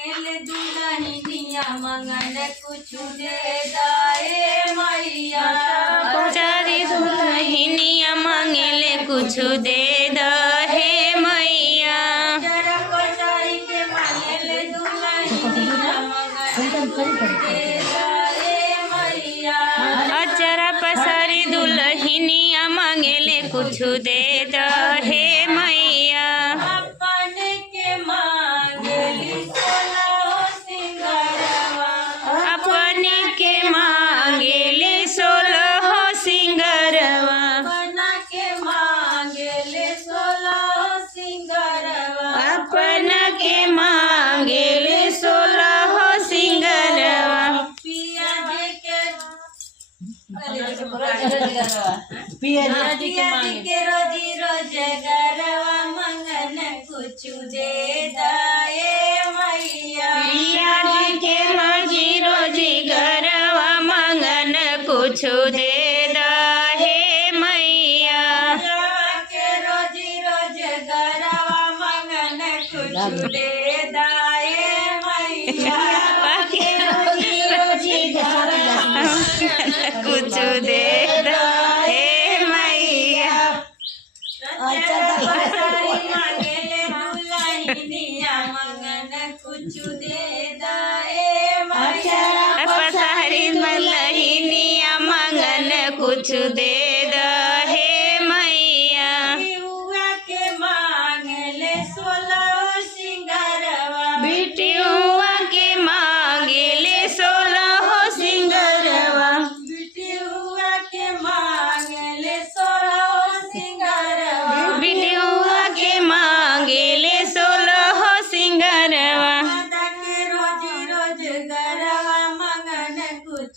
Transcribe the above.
मांगेले दुल्हनिया मंगन कुछ दे दाए मैया। पचारी दुल्हनिया मांगेले कुछ दे दहे मैया। जरा पचारी के मांगेले दुल्हनिया मंगन कुछ दे दाए मैया। अचरा पसारी दुल्हनिया मांगेले कुछ दे दहे मैया। अपने के मांगेली सोलह सिंगारवा। अपने के मांगेले 16 सिंगरवा। अपना के मांगेले 16 सिंगारवा। अपना के मांगेले 16 सिंगरवा। पिया जी के रोजी रोजगारवा मंगन कुछ दे दाए मैया। पिया जी के मर्जी रोजी गरवा मंगन कुछ दे दहे मैया। के रोजी रोजगारवा मंगन कुछ दे दाए मैया। के रोजी रोजी गरवा कुछ दे दहे मैया। मांगेले दुल्हनिया मंगन कुछ दे दाए मैया। पसारी दुल्हनिया मंगन कुछ दे दहे मैया। हुआ के मांगेले 16 सिंगारवा। बिटियुआ के मांगेले 16 सिंगरवा। बिटियुआ के मांगेले 16 सिंगारवा। बिटियुआ के मांगेले 16 सिंगरवा। दादा के रोजी रोजगारवा मंगन कुछ